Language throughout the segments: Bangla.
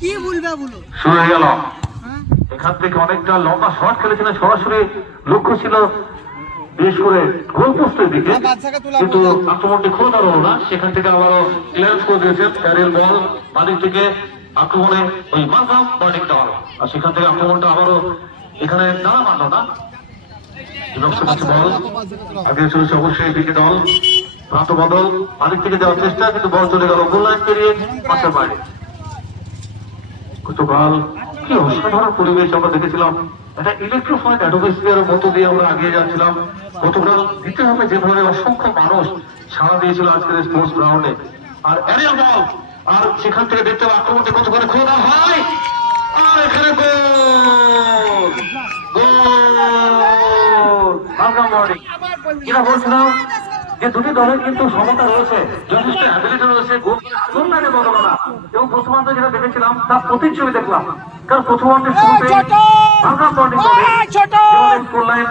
কি বলবে বলো শুরু হয়ে গেল। এখান থেকে অনেকটা লম্বা শট খেলেছিলেন, সরাসরি লক্ষ্য ছিল বিশেষ করে গোল পোস্টের দিকে, কিন্তু আক্রমণটি খুব দাঁড়ালো না। সেখান থেকে আবারও ক্লিয়ারেন্স করে দিয়েছেন ক্যারিয়ার বল বাদিক থেকে আক্রমণে ওই মালগাম বলিং দল, আর সেখান থেকে আক্রমণটা আবারও এখানে দাঁড়া মারল না। বল আগে চলেছে অবশ্যই দিকে দল প্রান্ত বদল বাদিক থেকে দেওয়ার চেষ্টা, কিন্তু বল চলে গেল গোল লাইন পেরিয়ে মাঠের বাইরে। গতকাল কি অসাধারণ পরিবেশ আমরা দেখেছিলাম, একটা ইলেকট্রোফাইড অ্যাটমসফিয়ারের মতো দিয়ে আমরা এগিয়ে যাচ্ছিলাম। গতকাল দিতে হবে যেভাবে অসংখ্য মানুষ সাড়া দিয়েছিল আজকের স্পোর্টস গ্রাউন্ডে, আর এরিয়াল বল, আর সেখান থেকে দেখতে হবে আক্রমণটি কতক্ষণে খোলা হয়, আর এখানে গোল গোল। যেটা বলছিলাম যে দুটি দলের কিন্তু সমতা রয়েছে, যথেষ্ট অ্যাবিলিটি রয়েছে, গোল লাইনে বদল না। এবং প্রথমার্ধে যেটা দেখেছিলাম তার প্রতিচ্ছবি দেখলাম, কারণ প্রথমার্ধের শুরুতে গোল লাইন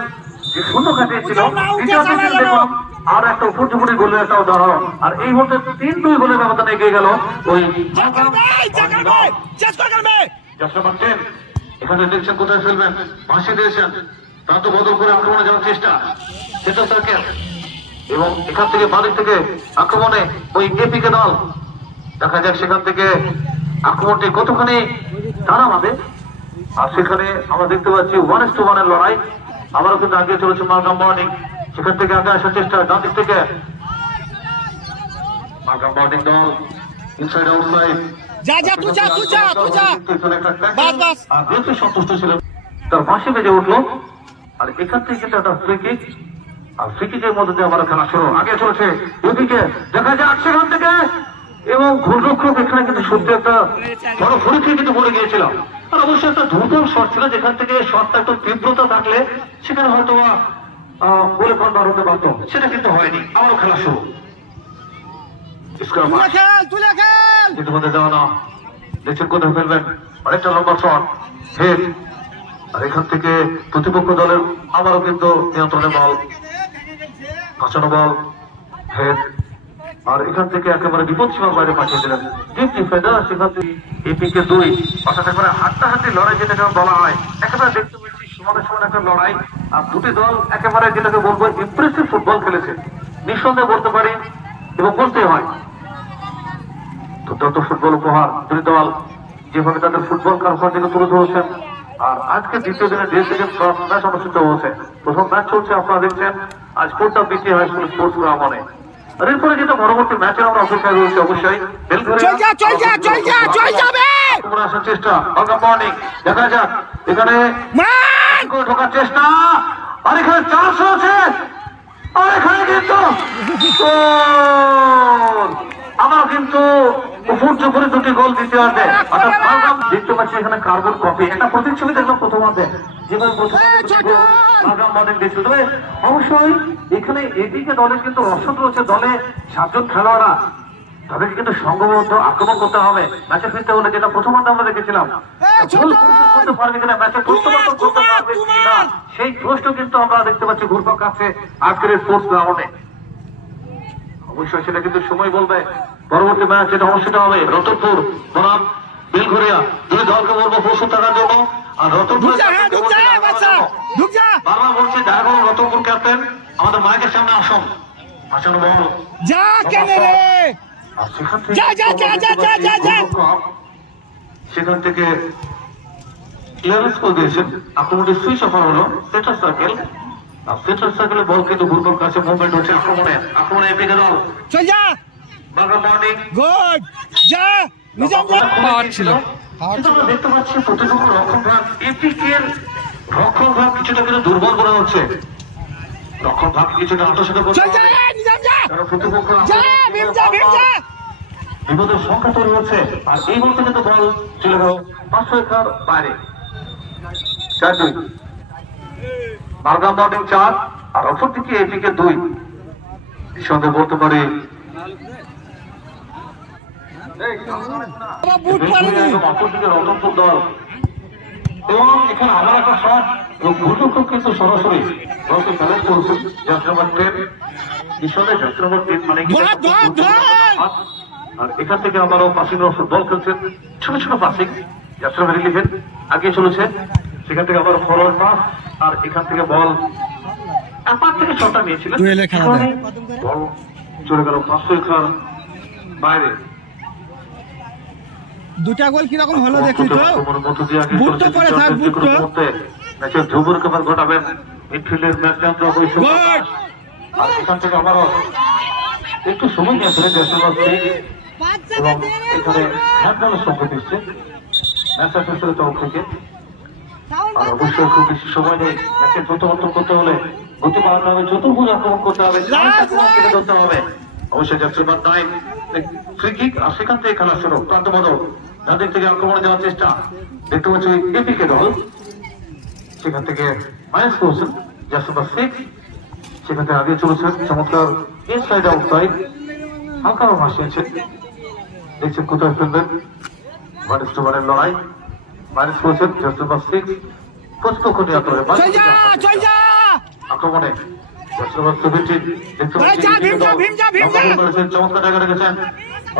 যে শূন্য কাটিয়েছিল, দ্বিতীয়ার্ধে দেখলাম আর একটা উপর্যুপরি গোলের একটা উদাহরণ, আর এই মুহূর্তে 3-2 গোলের ব্যবধানে এগিয়ে গেল ওই এখানে দেখছেন কোথায় ফেলবেন, পাশে দিয়েছেন, প্রান্ত বদল করে আক্রমণে যাওয়ার চেষ্টা, সেটা সার্কেল, এবং এখান থেকে বাদিক থেকে আক্রমণে ওই এপিকে দল। দেখা যাক সেখান থেকে আক্রমণটি কতখানি টানা মারবে, আর সেখানে আমরা দেখতে পাচ্ছি 1-1 এর লড়াই। আবারও কিন্তু আগে চলেছে মালগাম বর্নিং, সেখান থেকে আগে আসার চেষ্টা ডান দিক থেকে মালগাম বর্নিং দল ইনসাইড আউটসাইড। সন্তুষ্ট ছিলেন, তার পাশে বেজে উঠলো, আর এখান থেকে কিন্তু একটা ফ্রি কিক, আর ফ্রি কিকের মধ্যে দিয়ে আমার খেলা শুরু। আগে চলেছে ওদিকে, দেখা যাক সেখান থেকে, এবং গোলরক্ষক এখানে কিন্তু সত্যি একটা বড় পরীক্ষা কিন্তু পড়ে গিয়েছিলাম। আর অবশ্যই একটা দুর্বল শট ছিল, যেখান থেকে শটটা একটু তীব্রতা থাকলে সেখানে হয়তো গোলে কনভার্ট হতে পারতো, সেটা কিন্তু হয়নি। আমারও খেলা শুরু, দেওয়া না, দেখছেন কোথায় ফেলবেন, অনেকটা লম্বা শট হেড, আর এখান থেকে প্রতিপক্ষ দলের আবারও কিন্তু নিয়ন্ত্রণে বল, বাঁচানো বল হেড, আর এখান থেকে একেবারে বিপদ সীমার বাইরে পাঠিয়ে দিলেন ডিপ ডিফেন্ডার। সেখান থেকে এপিকে 2, অর্থাৎ একেবারে হাড্ডাহাড্ডি লড়াই যেটাকে বলা হয়, একেবারে দেখতে পাচ্ছি সমানে সমান একটা লড়াই, আর দুটি দল একেবারে যেটাকে বলবো ইমপ্রেসিভ ফুটবল খেলেছে, নিঃসন্দেহে বলতে পারি এবং বলতে হয়। দুর্দান্ত ফুটবল উপহার দুই দল, যেভাবে তাদের ফুটবল কারখানা তুলে ধরেছেন। আর আজকে দ্বিতীয় দিনে ম্যাচ অনুষ্ঠিত হয়েছে, প্রথম ম্যাচ চলছে আপনারা দেখছেন আজ কোর্টা বিটি হাই স্কুল স্পোর্টস গ্রাউন্ডে। আর এরপরে যেটা পরবর্তী ম্যাচের আমরা অপেক্ষায় রয়েছে অবশ্যই আসার চেষ্টা, মর্নিং দেখা যাক এখানে ঢোকার চেষ্টা, আর এখানে চান্স আছে, আর এখানে কিন্তু আমার কিন্তু উপর্যুপরি দুটি গোল দিতে হবে। অর্থাৎ দেখতে পাচ্ছি এখানে কার্বন কপি, একটা প্রতিচ্ছবি দেখলাম প্রথমার্ধে, যেভাবে দিচ্ছিল। তবে অবশ্যই এখানে এদিকে দলের কিন্তু রসদ রয়েছে, দলে 7 জন খেলোয়াড়রা, তাদেরকে কিন্তু সংঘবদ্ধ আক্রমণ করতে হবে ম্যাচে ফিরতে হলে, যেটা প্রথমার্ধে আমরা দেখেছিলাম। গোল পরিশোধ করতে পারবে কিনা, ম্যাচে প্রত্যাবর্তন করতে পারবে কিনা, সেই প্রশ্ন কিন্তু আমরা দেখতে পাচ্ছি ঘুরপাক খাচ্ছে আজকের স্পোর্টস গ্রাউন্ডে। অবশ্যই সেটা কিন্তু সময় বলবে। পরবর্তী ম্যাচ যেটা অনুষ্ঠিত হবে রতনপুর বনাম বেলঘরিয়া, দুই দলকে বলবো প্রস্তুত থাকার জন্য। আর রতনপুর বারবার বলছি দেখা করুন রতনপুর ক্যাপ্টেন আমাদের মাইকের সামনে আসুন, আসানো বল সেখান থেকে ক্লিয়ারেন্স করে দিয়েছেন, আক্রমণটি সুইচ অফার হলো সেন্টার সার্কেল, সেন্টার সার্কেলে বল কিন্তু ঘুরপাক কাছে মুভমেন্ট হচ্ছে আক্রমণে এপিকে দল দেখতে পাচ্ছি প্রতিপক্ষ রক্ষণভাগ এপিকের রক্ষণভাগ কিছুটা কিন্তু দুর্বল মনে হচ্ছে, রক্ষণভাগ কিছুটা আত্মসাত করতে হবে, কারণ প্রতিপক্ষ বিপদের সংখ্যা তৈরি হচ্ছে। আর এই মুহূর্তে কিন্তু বল চলে গেল 500 একার বাইরে, 4-2 মালগাম বর্নিং 4, আর অপরদিকে এপিকে 2। নিঃসন্দেহে বলতে পারি অপরদিকে রতনপুর দল, এবং এখানে আমার একটা শট গোলরক্ষক কিন্তু সরাসরি চ্যালেঞ্জ করছেন জার্সি নম্বর 10। নিঃসন্দেহে জার্সি নম্বর 10 মানে আর এখান থেকে আবারও পাসিং ফুটবল খেলছেন, ছোট ছোট পাসিং, ভেরি লিভেন আগে চলেছে, সেখান থেকে আবার ফরওয়ার্ড পাস, আর এখান থেকে বল আপার থেকে শটটা নিয়েছিলেন, বল চলে গেল 500 এর বাইরে। দুটা গোল কিরকম হলো দেখলি তো? বুট তো পরে থাক, বুট তো ম্যাচের ধ্রুবর কভার ঘটাবেন মিডফিল্ডের ম্যাচ যন্ত্র বৈশ্ব, আর এখান থেকে আবারও একটু সময় নিয়েছিলেন এবং এখানে হ্যান্ডবলের সংকেত দিচ্ছে ম্যাচ অফিসারের তরফ থেকে। আর অবশ্যই খুব বেশি সময় নেই, ম্যাচের দ্রুত অন্তর করতে হলে গতি বাড়াতে হবে, চতুর্ভুজ আক্রমণ করতে হবে, ধরতে হবে। অবশ্যই যাত্রীবাদ নাই ফ্রি কিক, আর সেখান থেকে খেলা শুরু, প্রান্ত বদল, যাদের থেকে আক্রমণে যাওয়ার চেষ্টা দেখতে পাচ্ছি এপিকে দল, সেখান থেকে মাইনাস করছেন জাস্টিবাদ 6, সেখান থেকে আগে চলেছেন চমৎকার ইনসাইড আউটসাইড, হালকা ভাসিয়েছেন, দেখছেন কোথায় ফেলবেন, মাইনাস টু ওয়ানের লড়াই, মাইনাস করেছেন জাস্টিবাদ 6, প্রতিপক্ষ নিহত হয়ে আক্রমণে জাস্টিবাদ 17 দেখতে পাচ্ছেন চমৎকার জায়গা রেখেছেন,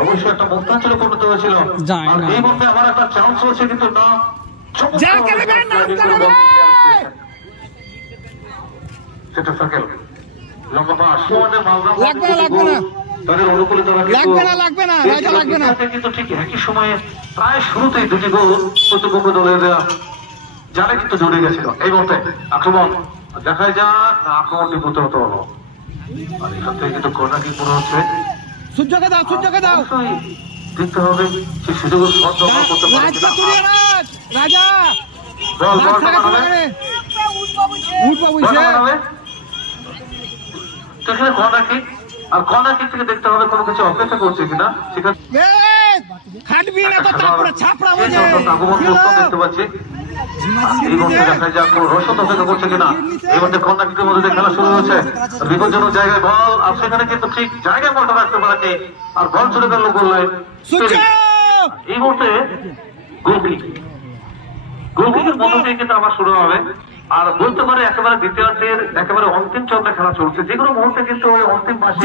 অবশ্যই একটা মুক্তাঞ্চলে পরিণত হয়েছিল, আর এই মুহূর্তে আমার একটা চান্স হয়েছে কিন্তু না, সেটা সার্কেল লম্বা পাস, তাদের অনুকূলে তারা কিন্তু ঠিক একই সময়ে প্রায় শুরুতেই দুটি গোল প্রতিপক্ষ দলের জালে কিন্তু জড়ে গেছিল। এই মুহূর্তে আক্রমণ দেখা যাক না, আক্রমণটি প্রতিহত হলো, আর এখান থেকে কিন্তু কর্নার কিক মনে হচ্ছে, সূর্যকে দাও, সূর্যকে দাও, দেখতে হবে সেই সুযোগের সদ্ব্যবহার করতে পারে রাজা সেখানে কর্নার কিক, আর কর্নার কিক থেকে দেখতে হবে কোনো কিছু অপেক্ষা করছে কিনা, সেখানে দেখতে পাচ্ছি দেখা যাক কোনো রসদ অপেক্ষা করছে কিনা। এই মধ্যে কর্নার কিকের মধ্যে খেলা শুরু হয়েছে, বিপজ্জনক জায়গায় বল, আর সেখানে কিন্তু ঠিক জায়গায় বলটা রাখতে পারেনি, আর বল চলে গেল গোল লাইন। এই মুহূর্তে গোলকিক, গোলকিকের মধ্য দিয়ে কিন্তু আবার শুরু হবে, আর বলতে পারে একেবারে দ্বিতীয়ার্ধের একেবারে অন্তিম চক্রে খেলা চলছে, যে কোনো মুহূর্তে কিন্তু ওই অন্তিম মাসে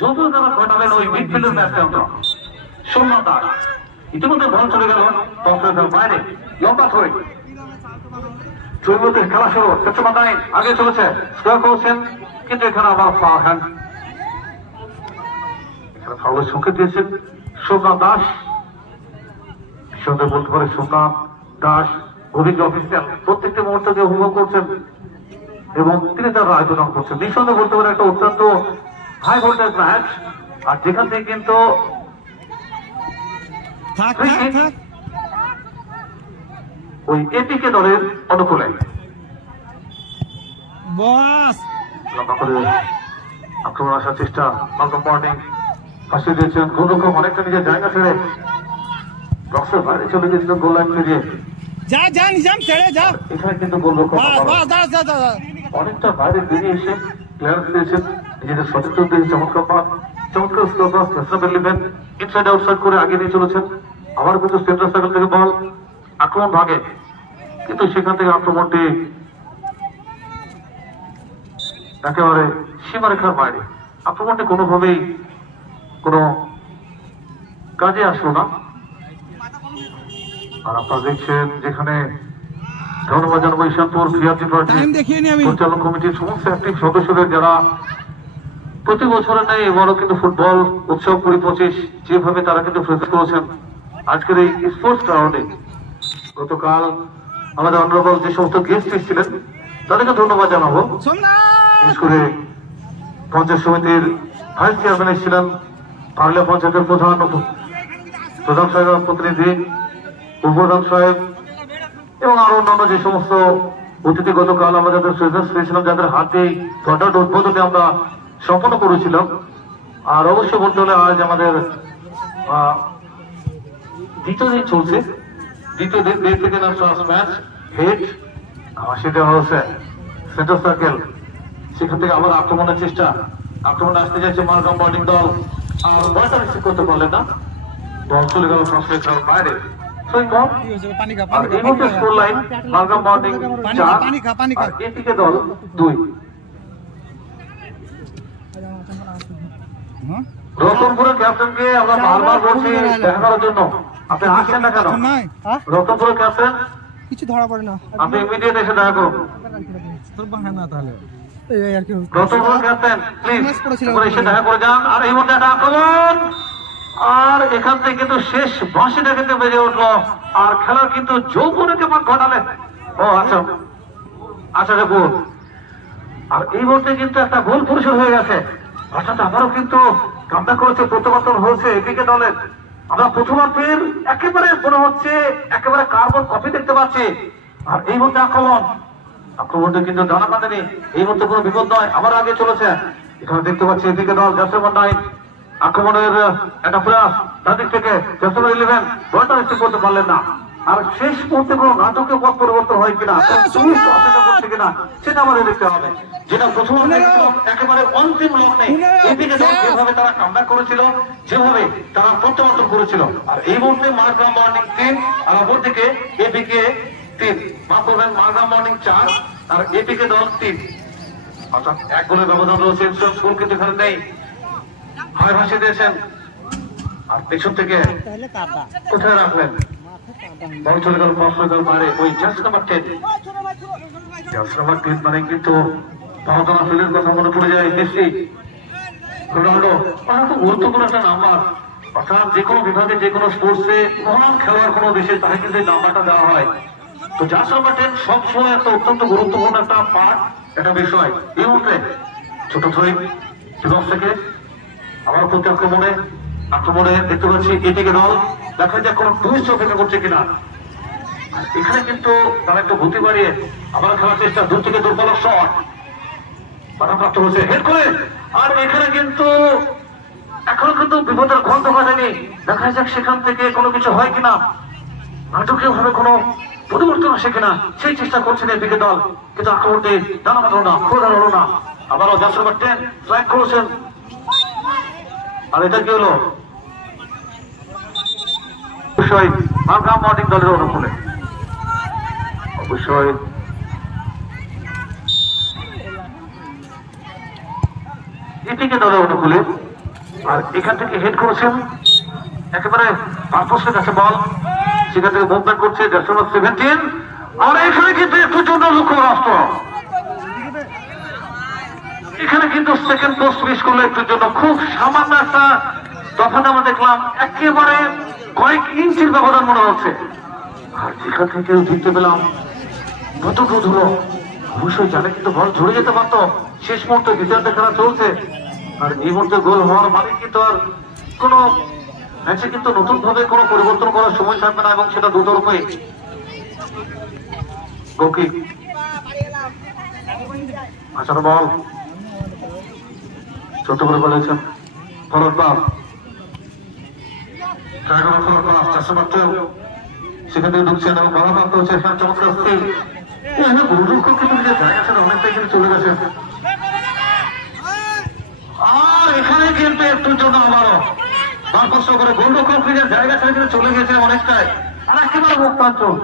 যত তারা ঘটাবেন ওই মিডফিল্ডের ম্যাচ যন্ত্র সোমনাথ দাস, ইতিমধ্যে বল চলে গেল বাইরে, লম্বা থই চৌমতে খেলা শুরু, সত্যমান দাইন আগে চলেছে, স্কোয়ার করেছেন, কিন্তু এখানে আবার ফাউল হ্যান্ড, এখানে ফাউলের সংকেত দিয়েছেন সোমনাথ দাস, সঙ্গে বলতে পারে সোমনাথ দাস অভিজ্ঞ অফিসার, প্রত্যেকটি মুহূর্তকে উপভোগ করছেন এবং তিনি তার আয়োজন করছেন, নিঃসন্দেহে বলতে পারে একটা অত্যন্ত হাই ভোল্টেজ ম্যাচ, আর যেখান থেকে কিন্তু ওই এপিকে দলের অনুকূলে লম্বা করে আক্রমণ আসার চেষ্টা, মালকম মর্নিং ফাঁসিয়ে দিয়েছেন, গোলরক্ষক অনেকটা নিজের জায়গা ছেড়ে বক্সের বাইরে চলে গেছিল, গোল লাইন পেরিয়ে এখানে কিন্তু গোলরক্ষক অনেকটা বাইরে বেরিয়ে এসে ক্লিয়ারেন্স দিয়েছেন, নিজেদের সতীর্থ দিয়ে চমৎকার পাস, চমৎকার স্কোর পাস, ইনসাইড আউটসাইড করে আগে নিয়ে চলেছেন, আবার কিন্তু সেন্টার সার্কেল থেকে বল আক্রমণ ভাগে, কিন্তু সেখান থেকে আক্রমণটি একেবারে সীমারেখার বাইরে, আক্রমণটি কোনোভাবেই কোনো কাজে আসলো না। আর আপনারা দেখছেন যেখানে ধন্যবাদ বৈশান্তপুর ভিআরপি পার্টি পরিচালন কমিটির সমস্ত অ্যাক্টিভ সদস্যদের, যারা প্রতি বছরের নেই এবারও কিন্তু ফুটবল উৎসব 2025 যেভাবে তারা কিন্তু প্রেজেন্ট করেছেন আজকের এই স্পোর্টস গ্রাউন্ডে। গতকাল আমাদের অনারেবল যে সমস্ত গেস্ট এসেছিলেন তাদেরকে ধন্যবাদ জানাবো, বিশেষ করে পঞ্চায়েত সমিতির ভাইস চেয়ারম্যান এসেছিলেন, পারলিয়া পঞ্চায়েতের প্রধান সাহেব প্রতিনিধি, উপপ্রধান সাহেব এবং আরো অন্যান্য যে সমস্ত অতিথি গতকাল আমাদের পেয়েছিলাম, যাদের হাতে ঘটার উদ্বোধনে আমরা সম্পন্ন করেছিলাম। আর অবশ্যই বলতে হলে আজ আমাদের দ্বিতীয় দিন চলছে, দ্বিতীয় দিন থেকে ম্যাচ হেড সেটা হচ্ছে সেন্টার সার্কেল, সেখান থেকে আবার আক্রমণের চেষ্টা, আক্রমণে আসতে যাচ্ছে মালগাম বোলিং দল, আর বলটা রিসিভ করতে পারলেন না, বল চলে গেল ট্রান্সলেটার বাইরে। এই মুহূর্তে স্কোর লাইন মালগাম বোলিং 4 আর এটিকে দল 2। রতনপুরের ক্যাপ্টেনকে আমরা বারবার বলছি দেখা করার জন্য, আপনি আসছেন না কেন? রতনপুরের ক্যাপ্টেন কিছু ধরা পড়ে না, আপনি ইমিডিয়েট এসে দেখা করুন। তোর বাহানা তাহলে এই আর কি। রতনপুরের ক্যাপ্টেন প্লিজ এসে দেখা করে যান। আর এই মধ্যে একটা আক্রমণ, আর এখান থেকে কিন্তু শেষ বাঁশিটা কিন্তু বেজে উঠলো, আর খেলার কিন্তু যৌবনকে মাঠ ঘটালেন। ও আচ্ছা আচ্ছা গোল, আর এই মুহূর্তে কিন্তু একটা গোল পরিশোধ হয়ে গেছে, অর্থাৎ আবারও কিন্তু কামব্যাক করেছে, প্রত্যাবর্তন হয়েছে এদিকে দলের। আমরা প্রথমার্ধের একেবারে মনে হচ্ছে একেবারে কার্বন কপি দেখতে পাচ্ছি। আর এই মুহূর্তে আক্রমণটা কিন্তু দানা কাঁদেনি, এই মুহূর্তে কোনো বিপদ নয়, আবার আগে চলেছে। এখানে দেখতে পাচ্ছি এদিকে দল জাসেমান 9 আক্রমণের একটা প্রয়াস, তার দিক থেকে জাসেমান 11 বলটা রিসিভ করতে পারলেন না। আর শেষ মুহূর্তে কোনো নাটকীয় পথ পরিবর্তন হয় কিনা, করছে কিনা সেটা আমাদের দেখতে হবে। যেটা প্রথম একেবারে অন্তিম লগ্নে এদিকে যেভাবে তারা কামব্যাক করেছিল, যেভাবে তারা প্রত্যাবর্তন করেছিল। আর এই মুহূর্তে মারগ্রাম মর্নিং 3, আর অপরদিকে এদিকে 3, মাফ করবেন মারগ্রাম মর্নিং 4 আর এদিকে দল 3, অর্থাৎ এক গোলের ব্যবধান রয়েছে। স্কোর কিন্তু এখানে নেই, হয় ভাসিয়ে দিয়েছেন। আর পেছন থেকে কোথায় রাখলেন, বল চলে গেল মারে ওই জার্সি নাম্বার 10। জার্সি নাম্বার 10 মানে কিন্তু মারাদোনা ফিল্ডের কথা মনে পড়ে যায়, মেসি, রোনাল্ডো, খুব গুরুত্বপূর্ণ একটা নাম্বার। অর্থাৎ যে কোনো বিভাগে যে কোনো স্পোর্টসে মহান খেলোয়াড় কোনো দেশে তাকে কিন্তু এই নাম্বারটা দেওয়া হয়। তো জার্সি নাম্বার 10 সবসময় একটা অত্যন্ত গুরুত্বপূর্ণ একটা পার্ট, একটা বিষয়। এই মুহূর্তে ছোট থই থেকে আবার প্রতি আক্রমণে দেখতে পাচ্ছি এদিকে দল, দেখা যায় কোনো টুইস্ট অপেক্ষা করছে কিনা। এখানে কিন্তু তারা একটু গতি বাড়িয়ে আবার খেলার চেষ্টা, দূর থেকে দুর্বল শট বাধাপ্রাপ্ত হয়েছে, হেড করে। আর এখানে কিন্তু এখনো কিন্তু বিপদের গন্ধ কাটেনি, দেখা যাক সেখান থেকে কোনো কিছু হয় কিনা, নাটকীয় ভাবে কোনো পরিবর্তন আসে কিনা, সেই চেষ্টা করছেন এদিকে দল। কিন্তু আক্রমণটি দানা বাঁধলো না, খোঁড়া হলো না। আবারও জার্সি নাম্বার 10 ফ্ল্যাগ করেছেন। আর এটা কি হলো, অবশ্যই মারগ্রাম মর্নিং দলের অনুকূলে, অবশ্যই এটিকে দলের অনুকূলে। আর এখান থেকে হেড করেছেন একেবারে পারপোস্টের কাছে বল, সেখান থেকে মুভমেন্ট করছে জার্সি নাম্বার 17। আর এখানে কিন্তু একটু জন্য লক্ষ্য রাষ্ট্র, এখানে কিন্তু সেকেন্ড পোস্ট মিস করলো একটুর জন্য, খুব সামান্য একটা তফাৎ আমরা দেখলাম, একেবারে কয়েক ইঞ্চির ব্যবধান মনে হচ্ছে। আর যেখান থেকে জিততে পেলাম কতটুকু ধরো, অবশ্যই জানে কিন্তু বল ঝরে যেতে পারতো। শেষ মুহূর্তে দ্বিতীয়ার্ধে খেলা চলছে, আর এই মুহূর্তে গোল হওয়ার মানে কিন্তু আর কোনো ম্যাচে কিন্তু নতুন ভাবে কোনো পরিবর্তন করার সময় থাকবে না, এবং সেটা দুতরফাই। গোকি আচ্ছা বল ছোট করে বলেছেন, ফরওয়ার্ড পাস, সেখান থেকে ঢুকছেন এবং বাধাপ্রাপ্ত হচ্ছে। এখানে চমৎকার স্কিল, গোলরক্ষক কিন্তু নিজের জায়গা ছিল অনেকটা এখানে চলে গেছে। আর এখানে কিন্তু একটুর জন্য আবারও বার কষ্ট করে গোলরক্ষক নিজের জায়গা ছেড়ে কিন্তু চলে গেছে অনেকটাই, আর একেবারে মুক্তাঞ্চল,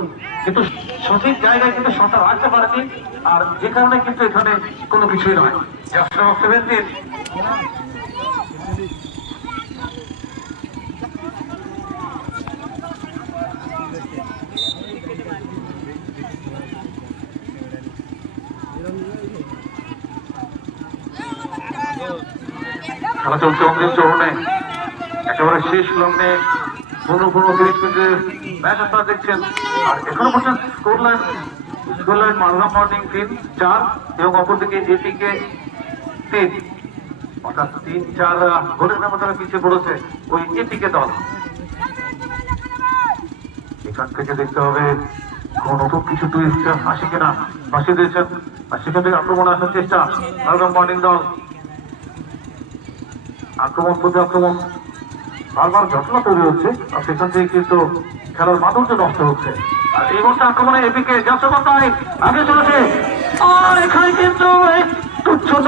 কিন্তু সঠিক জায়গায় কিন্তু শটটা রাখতে পারেনি। আর যে কারণে কিন্তু এখানে কোনো কিছুই নয়। জার্সি নাম্বার 17 খেলা চলছে অন্তিম চরণে, একেবারে শেষ লগ্নে 15-30 মিনিটের ম্যাচ আপনারা দেখছেন। আর এখনো পর্যন্ত স্কোর লাইন মারগ্রাম মর্নিং 3-4 এবং অপরদিকে এটিকে 3, অর্থাৎ 3-4 গোলের ব্যবধানে পিছিয়ে পড়েছে ওই এটিকে দল। এখান থেকে দেখতে হবে কোন নতুন কিছু টুইস্ট আসে কিনা, ফাঁসিয়ে দিয়েছেন। আর সেখান থেকে আক্রমণে আসার চেষ্টা মারগ্রাম মর্নিং দল, আক্রমণ প্রতি আক্রমণ বারবার ঘটনা তৈরি হচ্ছে, আর সেখান থেকে কিন্তু খেলার মাধুর্য নষ্ট হচ্ছে। আর এই মুহূর্তে আক্রমণে এদিকে আগে চলেছে, আর এখানে কিন্তু একটু ছোট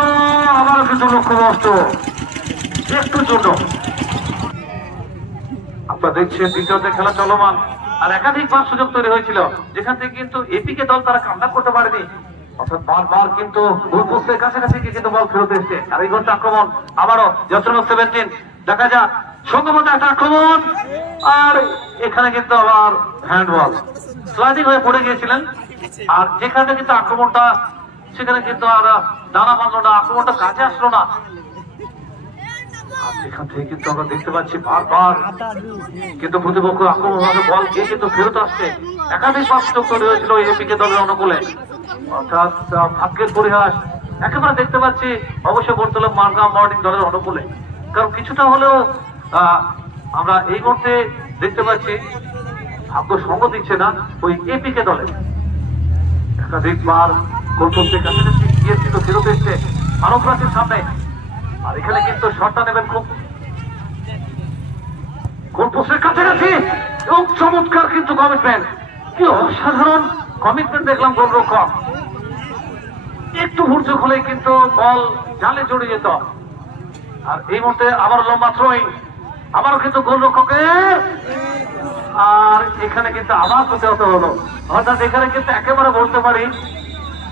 আবার কিন্তু লক্ষ্য নষ্ট, একটু ছোট। আপনারা দেখছেন দ্বিতীয়তে খেলা চলমান, আর একাধিকবার সুযোগ তৈরি হয়েছিল যেখান থেকে কিন্তু এপিকে দল তারা কামব্যাক করতে পারেনি, অর্থাৎ বারবার কিন্তু গোল পোস্টের কাছাকাছি কিন্তু বল ফেরত এসছে। আর এই ঘন্টা আক্রমণ আবারও জার্সি নাম্বার 17 দেখা যাক সংঘবদ্ধ একটা আক্রমণ, আর এখানে কিন্তু আবার হ্যান্ডবল, স্লাইডিং হয়ে পড়ে গিয়েছিলেন। আর যেখানে কিন্তু আক্রমণটা, সেখানে কিন্তু আর দানা মানলো না, আক্রমণটা কাজে আসলো না। এখান থেকে কিন্তু আমরা দেখতে পাচ্ছি বারবার কিন্তু প্রতিপক্ষ আক্রমণ বল গিয়ে কিন্তু ফেরত আসছে। একাধিক সুযোগ তৈরি হয়েছিল এপিকে দলের অনুকূলে, অর্থাৎ ভাগ্যের পরিহাস একেবারে দেখতে পাচ্ছি অবশ্যই বর্তলে মারগাম মর্নিং দলের অনুকূলে। কারণ কিছুটা হলেও আমরা এই মুহূর্তে দেখতে পাচ্ছি ভাগ্য সঙ্গ দিচ্ছে না ওই এপিকে দলে। একাধিকবার গোলপোস্টের কাছাকাছি গিয়ে কিন্তু ফেরত এসছে মানব রাশির সামনে। আর এখানে কিন্তু শটটা নেবেন খুব গোলপোস্টের কাছাকাছি, এবং চমৎকার কিন্তু কমিটমেন্ট, কি অসাধারণ কমিটমেন্ট দেখলাম গোলরক্ষক। একটু ভুর্যোগ হলে কিন্তু বল জালে জড়িয়ে যেত। আর এই মুহূর্তে আবার লম্বা থ্রোয়িং, আবারও কিন্তু গোলরক্ষকের, আর এখানে কিন্তু আবার প্রতিহত হলো। অর্থাৎ এখানে কিন্তু একেবারে বলতে পারি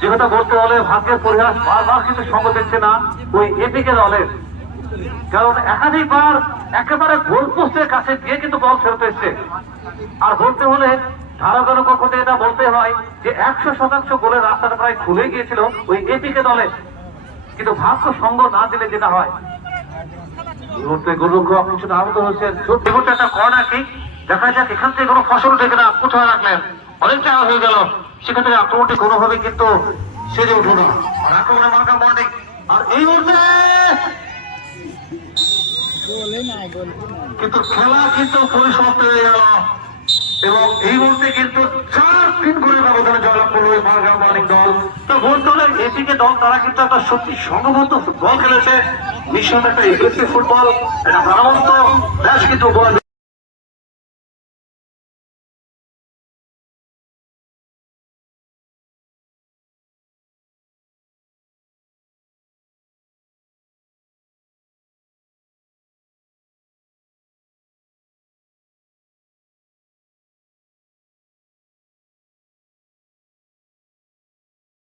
যে কথা বলতে হলে ভাগ্যের পরিহাস বারবার কিন্তু সঙ্গ দিচ্ছে না ওই এপিকে দলের। কারণ একাধিকবার একেবারে গোলপোস্টের কাছে গিয়ে কিন্তু বল ফেরত এসছে। আর বলতে হলে ধারাবাহিক পক্ষ এটা বলতে হয় যে 100% গোলের রাস্তাটা প্রায় খুলে গিয়েছিল ওই এপিকে দলে, কিন্তু ভাগ্য সঙ্গ না দিলে যেটা হয়। এই মুহূর্তে গোলরক্ষক কিছুটা আহত হয়েছেন। এই মুহূর্তে একটা কর্নার কিক, দেখা যাক এখান থেকে কোনো ফসল ঢেকে না, কোথায় রাখলেন, অনেকটা হয়ে গেল। সেখান থেকে আক্রমণটি কোনোভাবে কিন্তু সেরে উঠল না। আর আক্রমণে মার্কা মর্নিং, আর এই মুহূর্তে কিন্তু খেলা কিন্তু পরিসমাপ্ত হয়ে গেল, এবং এই মুহূর্তে কিন্তু 4-3 গোলের ব্যবধানে জয়লাভ করলো এই মার্কা মর্নিং দল। তো বলতে হলে এদিকে দল তারা কিন্তু একটা সত্যি সংঘবদ্ধ ফুটবল খেলেছে, নিঃসন্দেহে একটা এগ্রেসিভ ফুটবল, একটা প্রাণবন্ত ম্যাচ কিন্তু